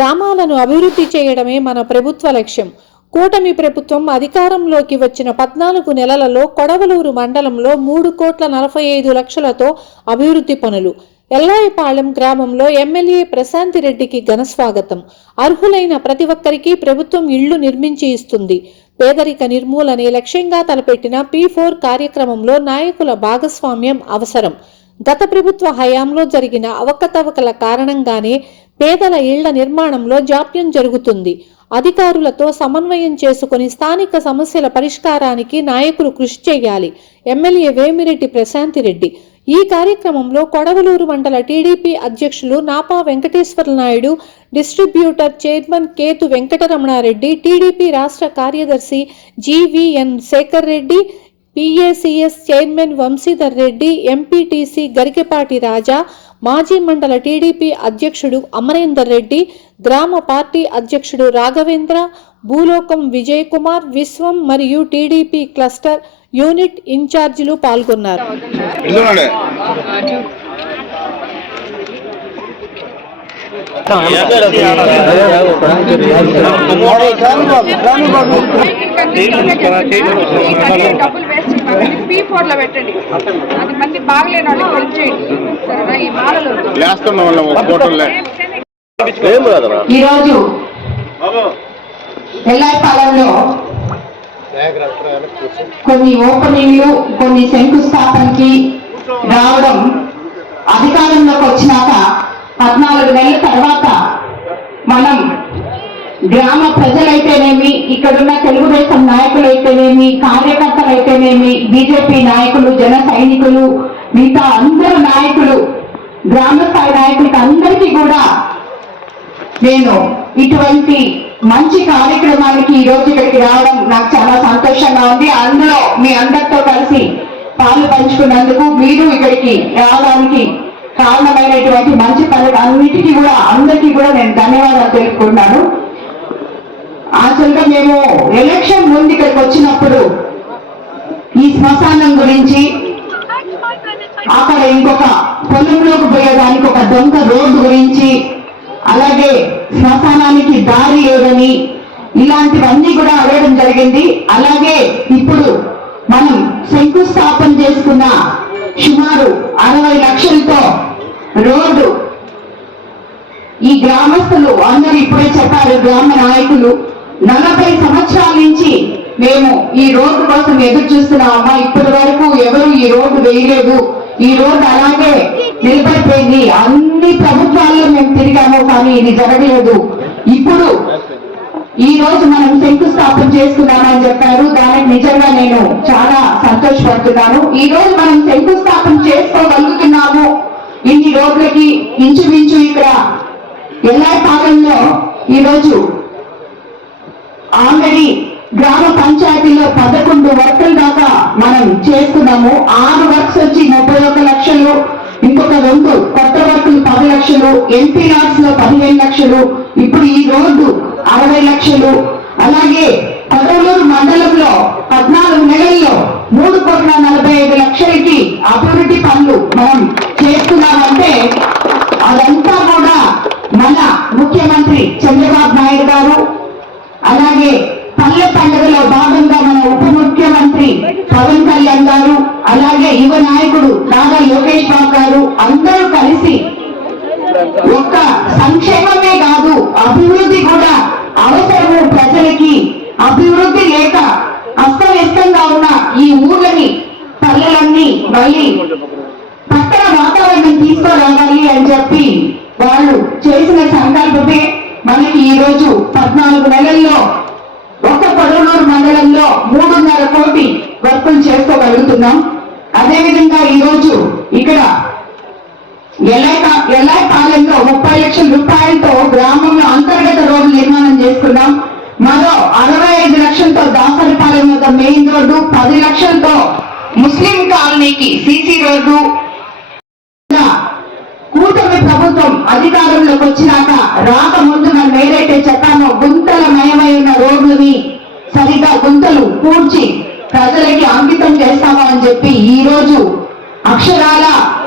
గ్రామాలను అభివృద్ధి చేయడమే మన ప్రభుత్వ లక్ష్యం. కూటమి ప్రభుత్వం అధికారంలోకి వచ్చిన 14 నెలలలో కొడవలూరు మండలంలో 3,45,00,000తో అభివృద్ధి పనులు. ఎల్లాయిపాళెం గ్రామంలో ఎమ్మెల్యే ప్రశాంతిరెడ్డికి ఘన స్వాగతం. అర్హులైన ప్రతి ఒక్కరికి ప్రభుత్వం ఇళ్లు నిర్మించి ఇస్తుంది. పేదరిక నిర్మూలనే లక్ష్యంగా తలపెట్టిన P4 కార్యక్రమంలో నాయకుల భాగస్వామ్యం అవసరం. గత ప్రభుత్వ హయాంలో జరిగిన అవకతవకల కారణంగానే పేదల ఇళ్ల నిర్మాణంలో జాప్యం జరుగుతుంది. అధికారులతో సమన్వయం చేసుకుని స్థానిక సమస్యల పరిష్కారానికి నాయకులు కృషి చేయాలి. ఎమ్మెల్యే వేమిరెడ్డి ప్రశాంతిరెడ్డి. ఈ కార్యక్రమంలో కొడవలూరు మండల టీడీపీ అధ్యక్షులు Napa Venkateswara Naidu, distributor chairman Ketu Venkataramanareddy, TDP రాష్ట్ర కార్యదర్శి GVN Shekar Reddy, PACS chairman Vamsidhar Reddy, MPTC Garikapati Raja, మాజీ మండల టీడీపీ అధ్యక్షుడు అమరేందర్ రెడ్డి, గ్రామ పార్టీ అధ్యక్షుడు రాఘవేంద్ర, భూలోకం విజయ్ కుమార్, విశ్వం మరియు టీడీపీ క్లస్టర్ యూనిట్ ఇన్ఛార్జీలు పాల్గొన్నారు. డబ్బులు వేస్ట్ P4 లో పెట్టండి. 10 మంది బాగలేని వాళ్ళకి హెల్ప్ చేయండి. సరేనా? ఈ మాలలు ఈరోజు ఎల్లాయిపాలెంలో కొన్ని ఓపెనింగ్లు, కొన్ని శంకుస్థాపనకి రావడం, అధికారంలోకి వచ్చినాక 14 నెలల తర్వాత మనం గ్రామ ప్రజలైతేనేమి, ఇక్కడున్న తెలుగుదేశం నాయకులైతేనేమి, కార్యకర్తలైతేనేమి, బీజేపీ నాయకులు, జన సైనికులు, మిగతా అందరు నాయకులు, గ్రామ స్థాయి నాయకులకి అందరికీ కూడా నేను ఇటువంటి మంచి కార్యక్రమానికి ఈరోజు ఇక్కడికి రావడం నాకు చాలా సంతోషంగా ఉంది. అందులో మీ అందరితో కలిసి పాలు పంచుకున్నందుకు, మీరు ఇక్కడికి రావడానికి కారణమైనటువంటి మంచి పనులు అన్నిటికీ కూడా అందరికీ కూడా నేను ధన్యవాదాలు తెలుపుకుంటున్నాను. అసలుగా మేము ఎలక్షన్ ముందు ఇక్కడికి వచ్చినప్పుడు ఈ శ్మశానం గురించి, అక్కడ ఇంకొక పొలంలోకి పోయేదానికి ఒక దొంగ రోడ్డు గురించి, అలాగే శ్మశానానికి దారి లేదని, ఇలాంటివన్నీ కూడా అడగడం జరిగింది. అలాగే ఇప్పుడు మనం శంకుస్థాపన చేసుకున్న సుమారు 60 లక్షలతో రోడ్డు, ఈ గ్రామస్తులు అందరూ ఇప్పుడే చెప్పారు, గ్రామ నాయకులు 40 సంవత్సరాల నుంచి మేము ఈ రోడ్డు కోసం ఎదురు చూస్తున్నామమ్మా, ఇప్పటి వరకు ఎవరు ఈ రోడ్డు వేయలేదు, ఈ రోడ్డు అలాగే నిలబడిపోయింది, అన్ని ప్రభుత్వాల్లో మేము తిరిగాము కానీ ఇది జరగలేదు, ఇప్పుడు ఈ రోజు మనం శంకుస్థాపన చేసుకున్నామని చెప్పారు. దానికి నిజంగా నేను చాలా సంతోషపడుతున్నాను. ఈ రోజు మనం శంకుస్థాపన చేసుకోగలుగుతున్నాము. ఇన్ని రోడ్లకి ఇంచుమించు ఇక్కడ ఎల్లాయిపాలెంలో ఈరోజు ఆల్రెడీ గ్రామ పంచాయతీలో 11 వర్కుల దాకా మనం చేస్తున్నాము. 6 వర్క్స్ వచ్చి 31 లక్షలు, ఇంకొక 2 కొత్త వర్కులు 10 లక్షలు, NPRs లో 15 లక్షలు, ఇప్పుడు ఈ రోడ్డు 60 లక్షలు. అలాగే కొడవలూరు మండలంలో 14 నెలల్లో 3,45,00,000కి అభివృద్ధి పనులు మనం చేస్తున్నామంటే అదంతా కూడా మన ముఖ్యమంత్రి చంద్రబాబు నాయుడు గారు, అలాగే పల్లె పండుగలో భాగంగా మన ఉప ముఖ్యమంత్రి పవన్ కళ్యాణ్ గారు, అలాగే యువ నాయకుడు నారా లోకేష్ బాబు గారు అందరూ కలిసి ఒక్క సంక్షేమమే కాదు అభివృద్ధి కూడా అవసరము. ప్రజలకి అభివృద్ధి లేక అస్తవ్యస్తంగా ఉన్న ఈ ఊళ్ళని, పల్లెలన్నీ మళ్ళీ పక్కన వాతావరణం తీసుకురావాలి అని చెప్పి వాళ్ళు చేసిన సంకల్పమే మనకి ఈ రోజు 14 నెలల్లో ఒక్క కొడవలూరు మండలంలో 3.5 కోటి వర్కులు చేసుకోగలుగుతున్నాం. అదేవిధంగా ఈ రోజు ఇక్కడ ఎల్లాయిపాలెంలో 30 లక్షల రూపాయలతో గ్రామంలో అంతర్గత రోడ్డు నిర్మాణం చేసుకున్నాం. మరో 65 లక్షలతో దాసరిపాలెం వద్ద మెయిన్ రోడ్డు, 10 లక్షలతో ముస్లిం కాలనీకి సీసీ రోడ్డు. కూటమి ప్రభుత్వం అధికారంలోకి వచ్చినాక రాకముందు మనం ఏదైతే చెప్పామో గుంతలమయమైన రోడ్లని సరిగా గుంతలు పూడ్చి ప్రజలకి అంకితం చేస్తామో అని చెప్పి ఈ రోజు అక్షరాల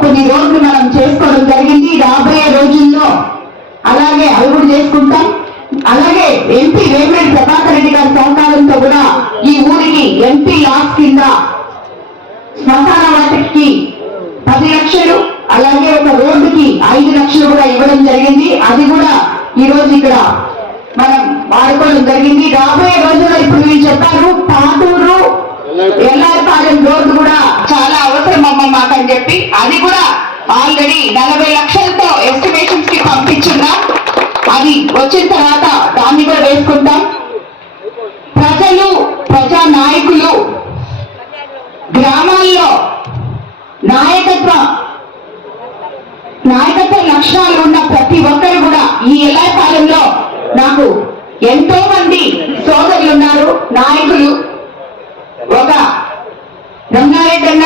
కొన్ని రోడ్లు మనం చేసుకోవడం జరిగింది. రాబోయే రోజుల్లో అలాగే అవి కూడా చేసుకుంటాం. అలాగే ఎంపీ వేమిరెడ్డి ప్రభాకర్ రెడ్డి గారి సహకారంతో కూడా ఈ ఊరికి ఎంపీ లాస్ కింద శ్మశాన వాటికి 10 లక్షలు, అలాగే ఒక రోడ్డుకి 5 లక్షలు కూడా ఇవ్వడం జరిగింది. అది కూడా ఈ రోజు ఇక్కడ మనం వాడుకోవడం జరిగింది. రాబోయే రోజుల్లో ఇప్పుడు మీరు చెప్పారు పాటూరు ఎల్లారపాలెం రోడ్డు కూడా చాలా అవసరం అమ్మ మాకని చెప్పి, అది కూడా ఆల్రెడీ 40 లక్షలతో ఎస్టిమేషన్స్ కి పంపించున్నాం. అది వచ్చిన తర్వాత దాన్ని కూడా వేసుకుంటాం. ప్రజలు, ప్రజా నాయకులు, గ్రామాల్లో నాయకత్వ లక్షణాలు ఉన్న ప్రతి ఒక్కరు కూడా ఈ ఎల్లారపాలెంలో నాకు ఎంతో మంది సోదరులు ఉన్నారు, నాయకులు. ఒక రంగారెడ్డి అన్న,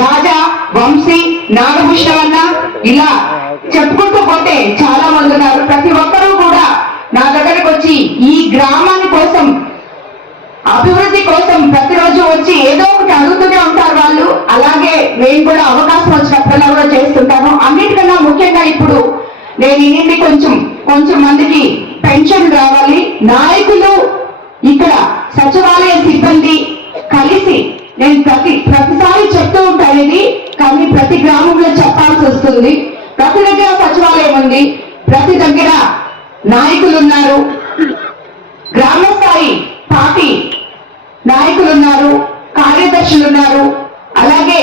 రాజా, వంశీ, నాగభూషణం అన్న, ఇలా చెప్పుకుంటూ పోతే చాలా మంది ఉన్నారు. ప్రతి ఒక్కరూ కూడా నా దగ్గరకు వచ్చి ఈ గ్రామాని కోసం, అభివృద్ధి కోసం ప్రతిరోజు వచ్చి ఏదో ఒకటి అడుగుతూనే ఉంటారు వాళ్ళు. అలాగే నేను కూడా అవకాశం వచ్చినప్పుడల్లా కూడా చేస్తుంటాను. అన్నిటికన్నా ముఖ్యంగా ఇప్పుడు నేను ఇన్ని కొంచెం మందికి పెన్షన్ రావాలి. నాయకులు, ఇక్కడ సచివాలయ సిబ్బంది కలిసి, నేను ప్రతిసారి చెప్తూ ఉంటాను ఇది, కానీ ప్రతి గ్రామంలో చెప్పాల్సి వస్తుంది. ప్రతి దగ్గర సచివాలయం ఉంది, ప్రతి దగ్గర నాయకులు ఉన్నారు, గ్రామ స్థాయి పార్టీ నాయకులు ఉన్నారు, కార్యదర్శులు ఉన్నారు, అలాగే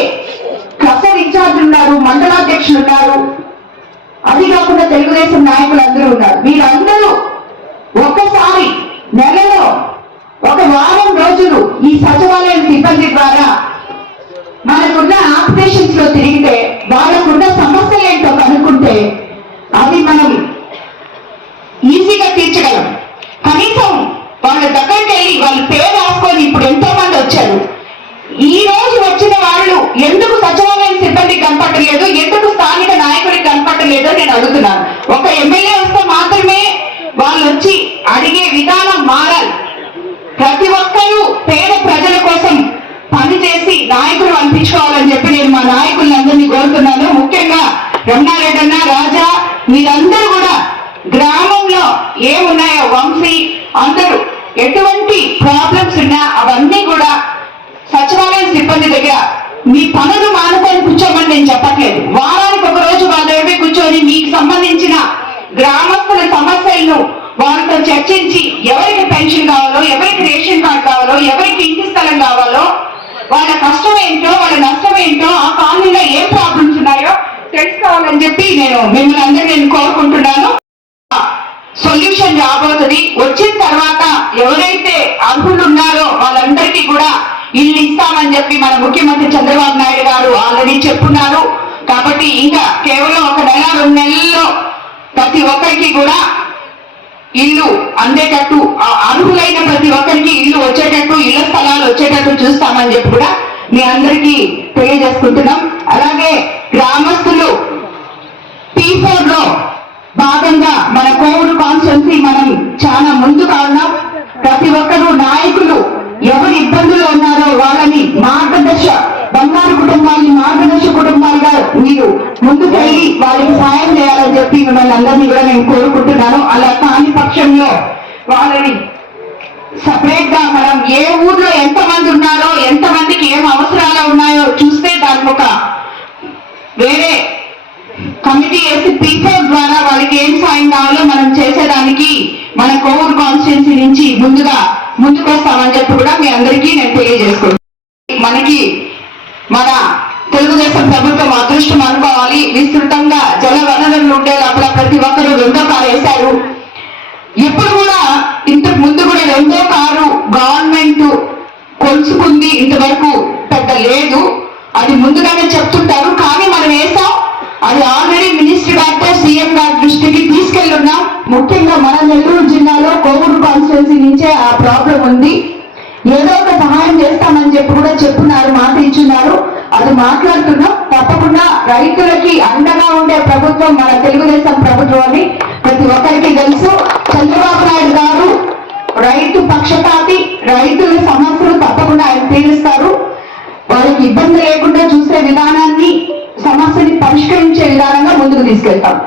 క్లస్టర్ ఇన్ఛార్జ్ ఉన్నారు, మండలాధ్యక్షులు ఉన్నారు, అది కాకుండా తెలుగుదేశం నాయకులు అందరూ ఉన్నారు. వీరందరూ ఒక్కసారి నెలలో ఒక వారం రోజులు ఈ సచివాలయం సిబ్బంది ద్వారా మనకున్న అప్లికేషన్స్ లో తిరిగితే, వాళ్ళకున్న సమస్యలు ఏంటో కనుక్కుంటే అది మనం ఈజీగా తీర్చగలం. కనీసం వాళ్ళ దగ్గరికి వెళ్ళి వాళ్ళ పేరు రాసుకొని ఇప్పుడు ఎంతో మంది వచ్చారు. ఈ రోజు వచ్చిన వాళ్ళు ఎందుకు సచివాలయం సిబ్బంది కనపడలేదు, ఎందుకు స్థానిక నాయకుడికి కనపడలేదో నేను అడుగుతున్నాను. ఒక ఎమ్మెల్యే వస్తే మాత్రమే వాళ్ళు వచ్చి అడిగే విధానం మారాలి. ప్రతి ఒక్కరూ పేద ప్రజల కోసం పనిచేసి నాయకులు అనిపించుకోవాలని చెప్పి నేను మా నాయకులందరినీ కోరుతున్నాను. ముఖ్యంగా రంగారెడ్డి అన్న, రాజా, మీరందరూ కూడా గ్రామంలో ఏమున్నాయో, వంశీ, అందరూ ఎటువంటి ప్రాబ్లమ్స్ ఉన్నా అవన్నీ కూడా సచివాలయం సిబ్బంది దగ్గర మీ పనులు మానుకొని కూర్చోమని నేను చెప్పట్లేదు. వారానికి ఒక రోజు వాళ్ళ దగ్గర కూర్చొని మీకు సంబంధించిన గ్రామస్తుల సమస్యలను వాళ్ళతో చర్చించి, ఎవరికి పెన్షన్ కావాలో, ఎవరికి రేషన్ కార్డు కావాలో, ఎవరికి ఇంటి స్థలం కావాలో, వాళ్ళ కష్టం ఏంటో, వాళ్ళ నష్టం ఏంటో, ఆ కాలనీలో ఏం ప్రాబ్లమ్స్ ఉన్నాయో తెలుసుకోవాలని చెప్పి మిమ్మల్ని అందరూ నేను కోరుకుంటున్నాను. సొల్యూషన్ రాబోతుంది. వచ్చిన తర్వాత ఎవరైతే అర్హులు ఉన్నారో వాళ్ళందరికీ కూడా ఇల్లు ఇస్తామని చెప్పి మన ముఖ్యమంత్రి చంద్రబాబు నాయుడు గారు ఆల్రెడీ చెప్పున్నారు. కాబట్టి ఇంకా కేవలం 1 నెల 2 నెలల్లో ప్రతి ఒక్కరికి కూడా ఇల్లు అందేటట్టు, అర్హులైన ప్రతి ఒక్కరికి ఇల్లు వచ్చేటట్టు, ఇళ్ల స్థలాలు వచ్చేటట్టు చూస్తామని చెప్పి కూడా మీ అందరికీ తెలియజేసుకుంటున్నాం. అలాగే గ్రామస్తులు P4 లో భాగంగా మన కోవూరు కాన్స్టిట్యున్సీ మనం చాలా ముందుగా ఉన్నాం. ప్రతి ఒక్కరు నాయకులు ఎవరు ఇబ్బందులు ఉన్నారో వాళ్ళని బంగారు కుటుంబాన్ని మార్గదర్శ కుటుంబాలుగా మీరు ముందుకెళ్ళి వాళ్ళకి సాయం చేయాలని చెప్పి మిమ్మల్ని అందరినీ కూడా నేను కోరుకుంటున్నాను. అలా కాని పక్షంలో వాళ్ళని సపరేట్ గా మనం ఏ ఊర్లో ఎంతమంది ఉన్నారో, ఎంతమందికి ఏం అవసరాలు ఉన్నాయో చూస్తే దానికి ఒక వేరే కమిటీ వేసి P4 ద్వారా వాళ్ళకి ఏం సాయం కావాలో మనం చేసేదానికి మన కోవూరు కాన్స్టిట్యున్సీ నుంచి ముందుకు వస్తామని చెప్పి కూడా మీ అందరికీ నేను తెలియజేసుకుంటాను. మనకి మన తెలుగుదేశం ప్రభుత్వం అదృష్టం అనుకోవాలి. విస్తృతంగా జల వనరులు ఉండేటప్పుడు ప్రతి ఒక్కరు 2వ కారు వేశారు. ఇప్పుడు కూడా ఇంతకు ముందు కూడా 2వ కారు గవర్నమెంట్ కొలుసుకుంది, ఇంతవరకు పెద్ద లేదు. అది ముందుగానే చెప్తుంటారు, కానీ మనం వేసాం. అది ఆల్రెడీ మినిస్టర్ గారితో సీఎం గారి దృష్టికి తీసుకెళ్తున్నాం. ముఖ్యంగా మన నెల్లూరు జిల్లాలో కోవూరు కాన్స్టిట్యున్సీ నుంచే ఆ ప్రాబ్లం ఉంది. ఏదో ఒక సహాయం చేస్తామని చెప్పి కూడా చెప్పున్నారు, మాట ఇచ్చున్నారు. అది మాట్లాడుతున్నాం. తప్పకుండా రైతులకి అండగా ఉండే ప్రభుత్వం మన తెలుగుదేశం ప్రభుత్వం అని ప్రతి ఒక్కరికి తెలుసు. చంద్రబాబు నాయుడు గారు రైతు పక్షపాతి, రైతుల సమస్యలు తప్పకుండా ఆయన తీరుస్తారు. వాళ్ళకి ఇబ్బంది లేకుండా చూసే విధానాన్ని, సమస్యని పరిష్కరించే విధానంగా ముందుకు తీసుకెళ్తాం.